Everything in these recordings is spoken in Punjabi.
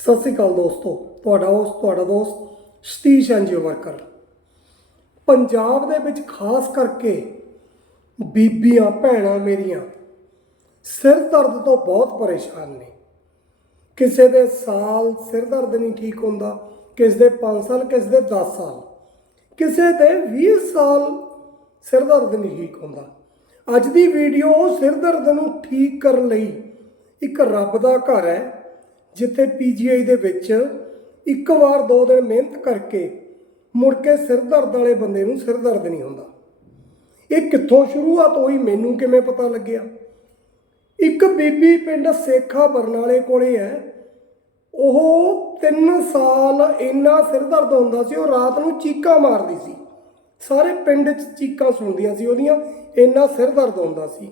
ਸਤਿ ਸ੍ਰੀ ਅਕਾਲ ਦੋਸਤੋ, ਤੁਹਾਡਾ ਉਸ ਤੁਹਾਡਾ ਦੋਸਤ ਸਤੀਸ਼ ਐਨਜੀਓ ਵਰਕਰ। ਪੰਜਾਬ ਦੇ ਵਿੱਚ ਖਾਸ ਕਰਕੇ ਬੀਬੀਆਂ, ਭੈਣਾਂ ਮੇਰੀਆਂ ਸਿਰ ਦਰਦ ਤੋਂ ਬਹੁਤ ਪਰੇਸ਼ਾਨ ਨੇ। ਕਿਸੇ ਦੇ ਸਾਲ ਸਿਰ ਦਰਦ ਨਹੀਂ ਠੀਕ ਹੁੰਦਾ, ਕਿਸੇ ਦੇ 5 ਸਾਲ, ਕਿਸੇ ਦੇ 10 ਸਾਲ। ਕਿਸੇ ਦੇ 20 ਸਾਲ ਸਿਰ ਦਰਦ ਨਹੀਂ ਠੀਕ ਹੁੰਦਾ। ਅੱਜ ਦੀ ਵੀਡੀਓ ਸਿਰ ਦਰਦ ਨੂੰ ਠੀਕ ਕਰਨ ਲਈ ਇੱਕ ਰੱਬ ਦਾ ਘਰ ਹੈ। ਜਿੱਥੇ ਪੀਜੀਆਈ ਦੇ ਵਿੱਚ ਇੱਕ ਵਾਰ ਦੋ ਦਿਨ ਮਿਹਨਤ ਕਰਕੇ ਮੁੜ ਕੇ ਸਿਰ ਦਰਦ ਵਾਲੇ ਬੰਦੇ ਨੂੰ ਸਿਰ ਦਰਦ ਨਹੀਂ ਹੁੰਦਾ। ਇਹ ਕਿੱਥੋਂ ਸ਼ੁਰੂਆਤ ਹੋਈ ਮੈਨੂੰ ਕਿਵੇਂ ਪਤਾ ਲੱਗਿਆ? ਇੱਕ ਬੀਬੀ ਪਿੰਡ ਸੇਖਾ ਬਰਨਾਲੇ ਕੋਲੇ ਹੈ। ਉਹ 3 ਸਾਲ ਇੰਨਾ ਸਿਰ ਦਰਦ ਹੁੰਦਾ ਸੀ, ਉਹ ਰਾਤ ਨੂੰ ਚੀਕਾਂ ਮਾਰਦੀ ਸੀ। ਸਾਰੇ ਪਿੰਡ 'ਚ ਚੀਕਾਂ ਸੁਣਦੀਆਂ ਸੀ ਉਹਦੀਆਂ, ਇੰਨਾ ਸਿਰ ਦਰਦ ਹੁੰਦਾ ਸੀ।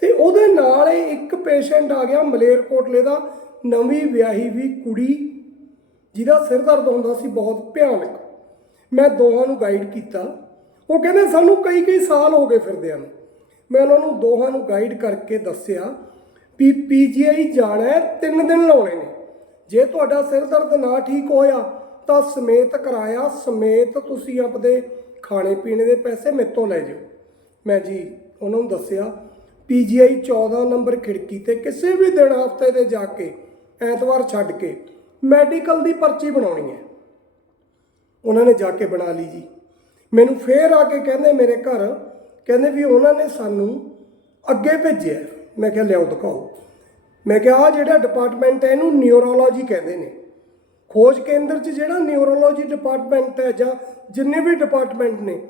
ਤੇ ਉਹਦੇ ਨਾਲ ਇੱਕ ਪੇਸ਼ੈਂਟ ਆ ਗਿਆ ਮਲੇਰਕੋਟਲੇ ਦਾ ਨਵੀਂ ਵਿਆਹੀ ਵੀ ਕੁੜੀ ਜਿਹਦਾ ਸਿਰ ਦਰਦ ਹੁੰਦਾ ਸੀ ਬਹੁਤ ਭਿਆਨਕ। ਮੈਂ ਦੋਹਾਂ ਨੂੰ ਗਾਈਡ ਕੀਤਾ। ਉਹ ਕਹਿੰਦੇ ਸਾਨੂੰ ਕਈ ਕਈ ਸਾਲ ਹੋ ਗਏ ਫਿਰਦਿਆਂ ਨੂੰ। ਮੈਂ ਉਹਨਾਂ ਨੂੰ ਦੋਹਾਂ ਨੂੰ ਗਾਈਡ ਕਰਕੇ ਦੱਸਿਆ ਵੀ ਪੀਜੀਆਈ ਜਾਣਾ ਹੈ, ਤਿੰਨ ਦਿਨ ਲਾਉਣੇ ਨੇ। ਜੇ ਤੁਹਾਡਾ ਸਿਰ ਦਰਦ ਨਾ ਠੀਕ ਹੋਇਆ ਤਾਂ ਸਮੇਤ ਕਰਾਇਆ, ਸਮੇਤ ਤੁਸੀਂ ਆਪਦੇ ਖਾਣੇ ਪੀਣੇ ਦੇ ਪੈਸੇ ਮੇਰੇ ਤੋਂ ਲੈ ਜਾਓ। ਮੈਂ ਜੀ ਉਹਨਾਂ ਨੂੰ ਦੱਸਿਆ ਪੀਜੀਆਈ 14 ਨੰਬਰ ਖਿੜਕੀ ਤੇ ਕਿਸੇ ਵੀ ਦਿਨ ਹਫ਼ਤੇ 'ਤੇ ਜਾ ਕੇ ਐਤਵਾਰ ਛੱਡ ਕੇ ਮੈਡੀਕਲ ਦੀ ਪਰਚੀ ਬਣਾਉਣੀ ਹੈ। ਉਹਨਾਂ ਨੇ ਜਾ ਕੇ ਬਣਾ ਲਈ ਜੀ। ਮੈਨੂੰ ਫੇਰ ਆ ਕੇ ਕਹਿੰਦੇ ਮੇਰੇ ਘਰ, ਕਹਿੰਦੇ ਵੀ ਉਹਨਾਂ ਨੇ ਸਾਨੂੰ ਅੱਗੇ ਭੇਜਿਆ ਮੈਂ ਕਿਹਾ, ਲਿਆਓ, ਦਿਖਾਓ। ਮੈਂ ਕਿਹਾ ਆ ਜਿਹੜਾ ਡਿਪਾਰਟਮੈਂਟ ਹੈ, ਇਹਨੂੰ ਨਿਊਰੋਲੋਜੀ ਕਹਿੰਦੇ ਨੇ। ਖੋਜ ਕੇਂਦਰ 'ਚ ਜਿਹੜਾ ਨਿਊਰੋਲੋਜੀ ਡਿਪਾਰਟਮੈਂਟ ਹੈ ਜਾਂ ਜਿੰਨੇ ਵੀ ਡਿਪਾਰਟਮੈਂਟ ਨੇ,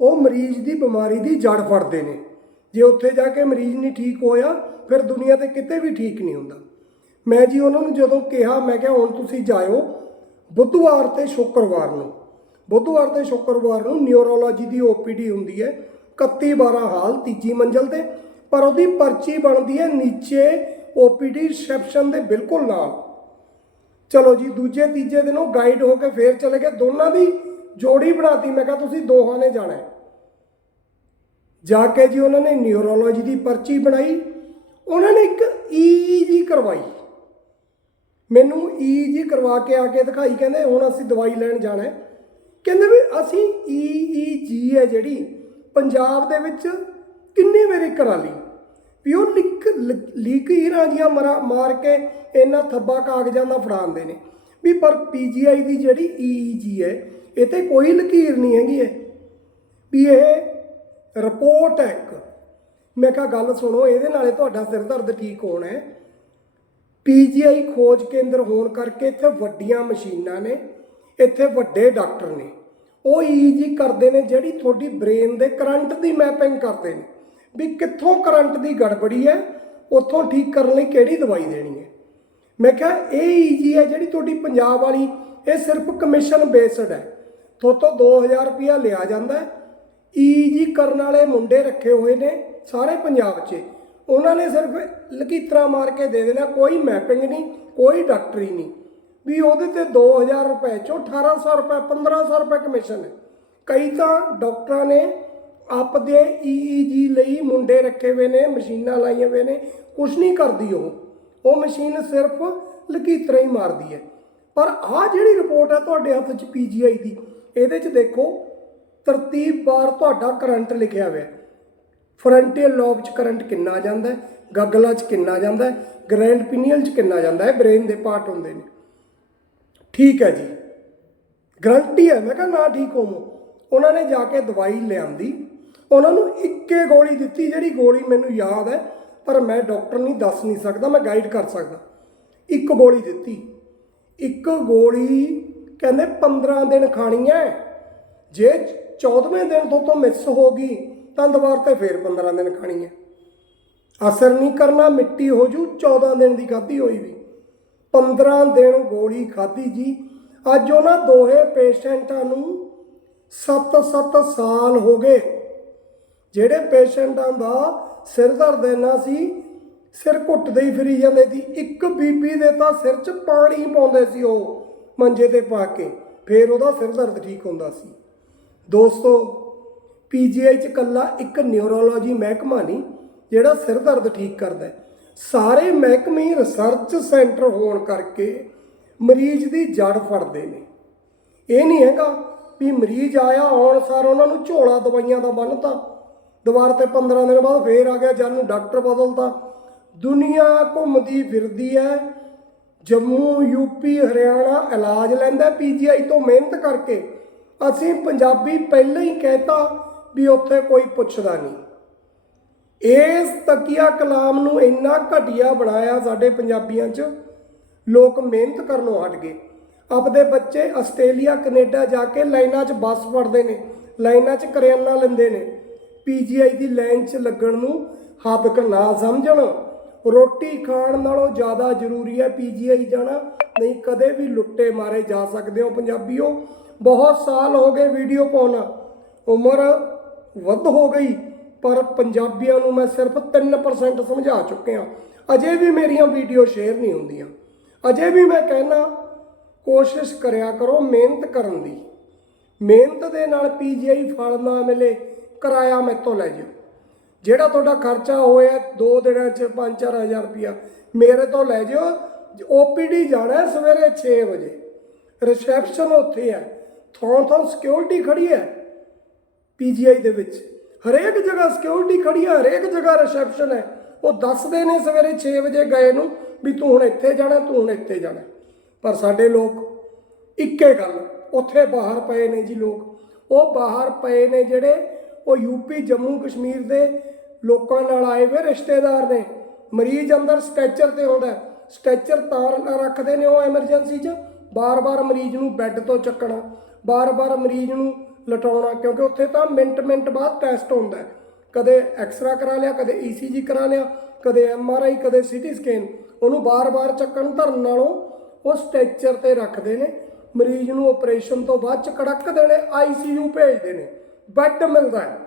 ਉਹ ਮਰੀਜ਼ ਦੀ ਬਿਮਾਰੀ ਦੀ ਜੜ ਫੜਦੇ ਨੇ। ਜੇ ਉੱਥੇ ਜਾ ਕੇ ਮਰੀਜ਼ ਨਹੀਂ ਠੀਕ ਹੋਇਆ, ਫਿਰ ਦੁਨੀਆ ਤੇ ਕਿਤੇ ਵੀ ਠੀਕ ਨਹੀਂ ਹੁੰਦਾ। ਮੈਂ ਜੀ ਉਹਨਾਂ ਨੂੰ ਜਦੋਂ ਕਿਹਾ, ਮੈਂ ਕਿਹਾ, ਹੁਣ ਤੁਸੀਂ ਜਾਇਓ ਬੁੱਧਵਾਰ ਤੇ ਸ਼ੁੱਕਰਵਾਰ ਨੂੰ। ਬੁੱਧਵਾਰ ਤੇ ਸ਼ੁੱਕਰਵਾਰ ਨੂੰ ਨਿਊਰੋਲੋਜੀ ਦੀ ਓਪੀਡੀ ਹੁੰਦੀ ਹੈ 31 12 ਹਾਲ ਤੀਜੀ ਮੰਜ਼ਲ ਤੇ, ਪਰ ਉਹਦੀ ਪਰਚੀ ਬਣਦੀ ਹੈ ਨੀਚੇ ਓਪੀਡੀ ਰਿਸੈਪਸ਼ਨ ਦੇ ਬਿਲਕੁਲ ਨਾਲ। ਚਲੋ ਜੀ, ਦੂਜੇ, ਤੀਜੇ ਦਿਨ ਉਹ ਗਾਈਡ ਹੋ ਕੇ ਫੇਰ ਚਲੇ ਗਏ। ਦੋਨਾਂ ਦੀ ਜੋੜੀ ਬਣਾਤੀ। ਮੈਂ ਕਿਹਾ, ਤੁਸੀਂ ਦੋਹਾਂ ਨੇ ਜਾਣਾ ਜਾ ਕੇ ਜੀ ਉਹਨਾਂ ਨੇ ਨਿਊਰੋਲੋਜੀ ਦੀ ਪਰਚੀ ਬਣਾਈ। ਉਹਨਾਂ ਨੇ ਇੱਕ ਈਈਜੀ ਕਰਵਾਈ। ਮੈਨੂੰ ਈਈਜੀ ਕਰਵਾ ਕੇ ਆ ਕੇ ਦਿਖਾਈ, ਕਹਿੰਦੇ ਹੁਣ ਅਸੀਂ ਦਵਾਈ ਲੈਣ ਜਾਣਾ ਹੈ। ਕਹਿੰਦੇ ਵੀ ਅਸੀਂ ਈਈਜੀ ਹੈ ਜਿਹੜੀ, ਪੰਜਾਬ ਦੇ ਵਿੱਚ ਕਿੰਨੇ ਵਾਰੀ ਕਰਾ ਲਈ ਵੀ ਉਹ ਲਿਖ ਲੀਕ ਹੀਰਾਂ ਜੀਆਂ ਮਰਾ, ਮਾਰ ਕੇ ਇਹਨਾਂ ਥੱਬਾ ਕਾਗਜ਼ਾਂ ਦਾ ਫੜਾਉਂਦੇ ਨੇ। ਵੀ ਪਰ ਪੀਜੀਆਈ ਦੀ ਜਿਹੜੀ ਈਈਜੀ ਹੈ, ਇਹ ਤੇ ਕੋਈ ਲਕੀਰ ਨਹੀਂ ਹੈਗੀ ਹੈ ਵੀ ਇਹ ਰਿਪੋਰਟ ਹੈ ਇੱਕ। ਮੈਂ ਕਿਹਾ, ਗੱਲ ਸੁਣੋ, ਇਹਦੇ ਨਾਲੇ ਤੁਹਾਡਾ ਸਿਰ ਦਰਦ ਠੀਕ ਹੋਣਾ ਹੈ। ਪੀਜੀਆਈ ਖੋਜ ਕੇਂਦਰ ਹੋਣ ਕਰਕੇ ਇੱਥੇ ਵੱਡੀਆਂ ਮਸ਼ੀਨਾਂ ਨੇ, ਇੱਥੇ ਵੱਡੇ ਡਾਕਟਰ ਨੇ। ਉਹ ਈਜੀ ਕਰਦੇ ਨੇ ਜਿਹੜੀ ਤੁਹਾਡੀ ਬ੍ਰੇਨ ਦੇ ਕਰੰਟ ਦੀ ਮੈਪਿੰਗ ਕਰਦੇ ਨੇ। ਵੀ ਕਿੱਥੋਂ ਕਰੰਟ ਦੀ ਗੜਬੜੀ ਹੈ, ਉੱਥੋਂ ਠੀਕ ਕਰਨ ਲਈ ਕਿਹੜੀ ਦਵਾਈ ਦੇਣੀ ਹੈ। ਮੈਂ ਕਿਹਾ, ਇਹ ਈਜੀ ਹੈ ਜਿਹੜੀ ਤੁਹਾਡੀ ਪੰਜਾਬ ਵਾਲੀ, ਇਹ ਸਿਰਫ ਕਮਿਸ਼ਨ ਬੇਸਡ ਹੈ। ਥੋਤੋਂ 2000 ਰੁਪਿਆ ਲਿਆ ਜਾਂਦਾ ਹੈ। ਈਜੀ ਕਰਨ ਵਾਲੇ ਮੁੰਡੇ ਰੱਖੇ ਹੋਏ ਨੇ ਸਾਰੇ ਪੰਜਾਬ 'ਚ। ਉਹਨਾਂ ਨੇ ਸਿਰਫ ਲਕੀਤਰਾ ਮਾਰ ਕੇ ਦੇ ਦੇਣਾ, ਕੋਈ ਮੈਪਿੰਗ ਨਹੀਂ, ਕੋਈ ਡਾਕਟਰੀ ਨਹੀਂ। ਵੀ ਉਹਦੇ ਤੇ 2000 ਰੁਪਏ ਚੋਂ 1800 ਰੁਪਏ 1500 ਰੁਪਏ ਕਮਿਸ਼ਨ ਹੈ। ਕਈ ਤਾਂ ਡਾਕਟਰਾਂ ਨੇ ਆਪਦੇ ਈਈਜੀ ਲਈ ਮੁੰਡੇ ਰੱਖੇ ਹੋਏ ਨੇ, ਮਸ਼ੀਨਾਂ ਲਾਈਆਂ ਹੋਏ ਨੇ ਕੁਝ ਨਹੀਂ ਕਰਦੀ ਉਹ। ਉਹ ਮਸ਼ੀਨ ਸਿਰਫ ਲਕੀਤਰਾ ਹੀ ਮਾਰਦੀ ਹੈ। ਪਰ ਆਹ ਜਿਹੜੀ ਰਿਪੋਰਟ ਹੈ ਤੁਹਾਡੇ ਹੱਥ 'ਚ ਪੀਜੀਆਈ ਦੀ, ਇਹਦੇ 'ਚ ਦੇਖੋ ਤਰਤੀਬਵਾਰ ਤੁਹਾਡਾ ਕਰੰਟ ਲਿਖਿਆ ਹੋਇਆ ਹੈ। ਫਰੰਟੀਅਰ ਲੋਬ 'ਚ ਕਰੰਟ ਕਿੰਨਾ ਜਾਂਦਾ ਹੈ? ਗਗਲਾ 'ਚ ਕਿੰਨਾ ਜਾਂਦਾ ਹੈ? ਗ੍ਰੈਂਡ ਪਿਨੀਅਲ 'ਚ ਕਿੰਨਾ ਜਾਂਦਾ ਹੈ? ਬ੍ਰੇਨ ਦੇ ਪਾਰਟ ਹੁੰਦੇ ਨੇ। ਠੀਕ ਹੈ ਜੀ। ਗਰੰਟੀ ਹੈ। ਮੈਂ ਕਿਹਾ ਨਾ ਠੀਕ ਹੋਵੋ। ਉਹਨਾਂ ਨੇ ਜਾ ਕੇ ਦਵਾਈ ਲਿਆਂਦੀ। ਉਹਨਾਂ ਨੂੰ ਇੱਕੇ ਗੋਲੀ ਦਿੱਤੀ, ਜਿਹੜੀ ਗੋਲੀ ਮੈਨੂੰ ਯਾਦ ਹੈ, ਪਰ ਮੈਂ ਡਾਕਟਰ ਨਹੀਂ, ਦੱਸ ਨਹੀਂ ਸਕਦਾ, ਮੈਂ ਗਾਈਡ ਕਰ ਸਕਦਾ। ਇੱਕ ਗੋਲੀ ਦਿੱਤੀ। ਇੱਕ ਗੋਲੀ ਕਹਿੰਦੇ 15 ਦਿਨ ਖਾਣੀ ਹੈ। ਜੇ 14ਵੇਂ ਦਿਨ ਤੋਂ ਤੋਂ ਮਿਸ ਹੋ ਗਈ ਤਾਂ ਦੁਬਾਰ ਤੇ ਫੇਰ 15 ਦਿਨ ਖਾਣੀ ਹੈ। ਅਸਰ ਨਹੀਂ ਕਰਨਾ, ਮਿੱਟੀ ਹੋ ਜੂ 14 ਦਿਨ ਦੀ ਖਾਧੀ ਹੋਈ ਵੀ। 15 ਦਿਨ ਗੋਲੀ ਖਾਧੀ ਜੀ। ਅੱਜ ਉਹਨਾਂ ਦੋਹੇ ਪੇਸ਼ੈਂਟਾਂ ਨੂੰ 7-7 ਸਾਲ ਹੋ ਗਏ। ਜਿਹੜੇ ਪੇਸ਼ੈਂਟਾਂ ਦਾ ਸਿਰ ਦਰਦ ਇੰਨਾ ਸੀ, ਸਿਰ ਘੁੱਟਦੇ ਹੀ ਫਿਰੀ ਜਾਂਦੇ ਸੀ। ਇੱਕ ਬੀਬੀ ਦੇ ਤਾਂ ਸਿਰ 'ਚ ਪਾਣੀ ਪਾਉਂਦੇ ਸੀ ਉਹ ਮੰਜੇ ਤੇ ਪਾ ਕੇ। ਫੇਰ ਉਹਦਾ ਸਿਰ ਦਰਦ ਠੀਕ ਹੁੰਦਾ ਸੀ। ਦੋਸਤੋ ਪੀਜੀਆਈ 'ਚ ਕੱਲਾ ਇੱਕ ਨਿਊਰੋਲੋਜੀ ਮਹਿਕਮਾ ਨਹੀਂ, ਜਿਹੜਾ ਸਿਰ ਦਰਦ ਠੀਕ ਕਰਦਾ ਹੈ। ਸਾਰੇ ਮਹਿਕਮੇ ਰਿਸਰਚ ਸੈਂਟਰ ਹੋਣ ਕਰਕੇ ਮਰੀਜ਼ ਦੀ ਜੜ ਫੜਦੇ ਨੇ। ਇਹ ਨਹੀਂ ਹੈਗਾ ਵੀ ਮਰੀਜ਼ ਆਇਆ, ਆਉਣ ਸਾਰ ਉਹਨਾਂ ਨੂੰ ਝੋਲਾ ਦਵਾਈਆਂ ਦਾ ਬੰਨਤਾ। ਦੁਬਾਰਾ ਤੇ 15 ਦਿਨ ਬਾਅਦ ਫੇਰ ਆ ਗਿਆ, ਜਦ ਨੂੰ ਡਾਕਟਰ ਬਦਲਤਾ। ਦੁਨੀਆ ਘੁੰਮਦੀ ਫਿਰਦੀ ਹੈ। ਜੰਮੂ ਯੂਪੀ ਹਰਿਆਣਾ ਇਲਾਜ ਲੈਂਦਾ ਪੀਜੀਆਈ ਤੋਂ ਮਿਹਨਤ ਕਰਕੇ। ਅਸੀਂ ਪੰਜਾਬੀ ਪਹਿਲਾਂ ਹੀ ਕਹਿਤਾ ਵੀ ਉੱਥੇ ਕੋਈ ਪੁੱਛਦਾ ਨਹੀਂ। ਇਸ ਤਕੀਆ ਕਲਾਮ ਨੂੰ ਇੰਨਾ ਘਟੀਆ ਬਣਾਇਆ ਸਾਡੇ ਪੰਜਾਬੀਆਂ 'ਚ, ਲੋਕ ਮਿਹਨਤ ਕਰਨੋਂ ਹਟ ਗਏ। ਆਪਦੇ ਬੱਚੇ ਆਸਟ੍ਰੇਲੀਆ, ਕੈਨੇਡਾ ਜਾ ਕੇ ਲਾਈਨਾਂ 'ਚ ਬੱਸ ਫੜਦੇ ਨੇ, ਲਾਈਨਾਂ 'ਚ ਕਰਿਆਨਾ ਲੈਂਦੇ ਨੇ। ਪੀਜੀਆਈ ਦੀ ਲਾਈਨ 'ਚ ਲੱਗਣ ਨੂੰ ਹੱਦ ਨਾ ਸਮਝਣ। ਰੋਟੀ ਖਾਣ ਨਾਲੋਂ ਜ਼ਿਆਦਾ ਜ਼ਰੂਰੀ ਹੈ ਪੀਜੀਆਈ ਜਾਣਾ, ਨਹੀਂ ਕਦੇ ਵੀ ਲੁੱਟੇ ਮਾਰੇ ਜਾ ਸਕਦੇ ਹੋ ਪੰਜਾਬੀਓ। ਬਹੁਤ ਸਾਲ ਹੋ ਗਏ ਵੀਡੀਓ ਪਾਉਣਾ। ਉਮਰ ਵੱਧ ਹੋ ਗਈ, ਪਰ ਪੰਜਾਬੀਆਂ ਨੂੰ ਮੈਂ ਸਿਰਫ 3% ਸਮਝਾ ਚੁੱਕਿਆ। ਅਜੇ ਵੀ ਮੇਰੀਆਂ ਵੀਡੀਓ ਸ਼ੇਅਰ ਨਹੀਂ ਹੁੰਦੀਆਂ। ਅਜੇ ਵੀ ਮੈਂ ਕਹਿਣਾ ਕੋਸ਼ਿਸ਼ ਕਰਿਆ ਕਰੋ ਮਿਹਨਤ ਕਰਨ ਦੀ। ਮਿਹਨਤ ਦੇ ਨਾਲ ਪੀਜੀਆਈ ਫਲ ਨਾ ਮਿਲੇ, ਕਿਰਾਇਆ ਮੈਥੋਂ ਲੈ ਜਿਓ। ਜਿਹੜਾ ਤੁਹਾਡਾ ਖਰਚਾ ਹੋਇਆ ਦੋ ਦਿਨਾਂ ਚ 5-4000 ਰੁਪਇਆ, ਮੇਰੇ ਤੋਂ ਲੈ ਜਿਓ। ਓਪੀਡੀ ਜਾਣਾ ਸਵੇਰੇ 6 ਵਜੇ। ਰਿਸੈਪਸ਼ਨ ਉੱਥੇ ਹੈ। ਥੋਂ ਥੋਂ ਸਿਕਿਉਰਿਟੀ ਖੜੀ ਹੈ। ਪੀਜੀਆਈ ਦੇ ਵਿੱਚ। ਹਰੇਕ ਜਗ੍ਹਾ ਸਿਕਿਉਰਿਟੀ ਖੜੀ ਹੈ ਹਰੇਕ ਜਗ੍ਹਾ ਰਿਸੈਪਸ਼ਨ ਹੈ। ਉਹ ਦੱਸਦੇ ਨੇ ਸਵੇਰੇ 6 ਵਜੇ ਗਏ ਨੂੰ ਵੀ ਤੂੰ ਹੁਣ ਇੱਥੇ ਜਾਣਾ, ਤੂੰ ਹੁਣ ਇੱਥੇ ਜਾਣਾ। ਪਰ ਸਾਡੇ ਲੋਕ ਇੱਕੇ ਗੱਲ, ਉੱਥੇ ਬਾਹਰ ਪਏ ਨੇ ਜੀ ਲੋਕ। ਉਹ ਬਾਹਰ ਪਏ ਨੇ ਜਿਹੜੇ ਉਹ ਯੂਪੀ ਜੰਮੂ, ਕਸ਼ਮੀਰ ਦੇ ਲੋਕਾਂ ਨਾਲ ਆਏ ਵੇ, ਰਿਸ਼ਤੇਦਾਰ ਨੇ। ਮਰੀਜ਼ ਅੰਦਰ ਸਟ੍ਰੈਚਰ ਤੇ ਹੁੰਦਾ ਸਟ੍ਰੈਚਰ ਤਾਂ ਰੱਖਦੇ ਨੇ ਉਹ ਐਮਰਜੈਂਸੀ 'ਚ। ਬਾਰ-ਬਾਰ ਮਰੀਜ਼ ਨੂੰ ਬੈੱਡ ਤੋਂ ਚੱਕਣਾ। ਬਾਰ-ਬਾਰ ਮਰੀਜ਼ ਨੂੰ ਲਟਾਉਣਾ, ਕਿਉਂਕਿ ਉੱਥੇ ਤਾਂ ਮਿੰਟ-ਮਿੰਟ ਬਾਅਦ ਟੈਸਟ ਹੁੰਦਾ ਹੈ। ਕਦੇ ਐਕਸਰਾ ਕਰਾ ਲਿਆ, ਕਦੇ ਈਸੀਜੀ ਕਰਾ ਲਿਆ, ਕਦੇ ਐਮਆਰਆਈ ਕਦੇ ਸੀਟੀ ਸਕੈਨ ਉਹਨੂੰ ਬਾਰ-ਬਾਰ ਚੱਕਣ ਧਰਨ ਨਾਲੋਂ ਉਹ ਸਟ੍ਰੈਚਰ ਤੇ ਰੱਖਦੇ ਨੇ। ਮਰੀਜ਼ ਨੂੰ ਆਪਰੇਸ਼ਨ ਤੋਂ ਬਾਅਦ ਚ ਕੜਕ ਦੇਣੇ ਆਈਸੀਯੂ ਭੇਜਦੇ ਨੇ ਬੈੱਡ ਮਿਲਦਾ ਹੈ।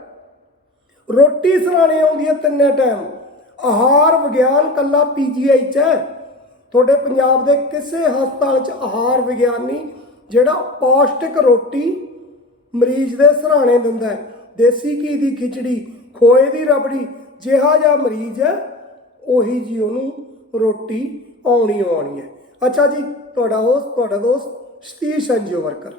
ਰੋਟੀ ਸਰਾਣੇ ਆਉਂਦੀ ਹੈ ਤਿੰਨੇ ਟਾਈਮ ਆਹਾਰ ਵਿਗਿਆਨ ਕੱਲਾ ਪੀਜੀਆਈ ਚ ਹੈ। ਤੁਹਾਡੇ ਪੰਜਾਬ ਦੇ ਕਿਸੇ ਹਸਪਤਾਲ ਚ ਆਹਾਰ ਵਿਗਿਆਨੀ ਜਿਹੜਾ ਪੌਸ਼ਟਿਕ ਰੋਟੀ ਮਰੀਜ਼ ਦੇ ਸਰਾਣੇ ਦਿੰਦਾ ਹੈ। ਦੇਸੀ ਘੀ ਦੀ ਖਿਚੜੀ, ਖੋਏ ਦੀ ਰਬੜੀ, ਜਿਹਾ ਜਿਹਾ ਮਰੀਜ਼ ਹੈ, ਉਹੀ ਜੀ ਉਹਨੂੰ ਰੋਟੀ ਆਉਣੀ ਆਉਣੀ ਹੈ। ਅੱਛਾ ਜੀ, ਤੁਹਾਡਾ ਹੋਸਟ ਤੁਹਾਡਾ ਦੋਸਤ ਸਤੀਸ਼ ਐਨਜੀਓ ਵਰਕਰ।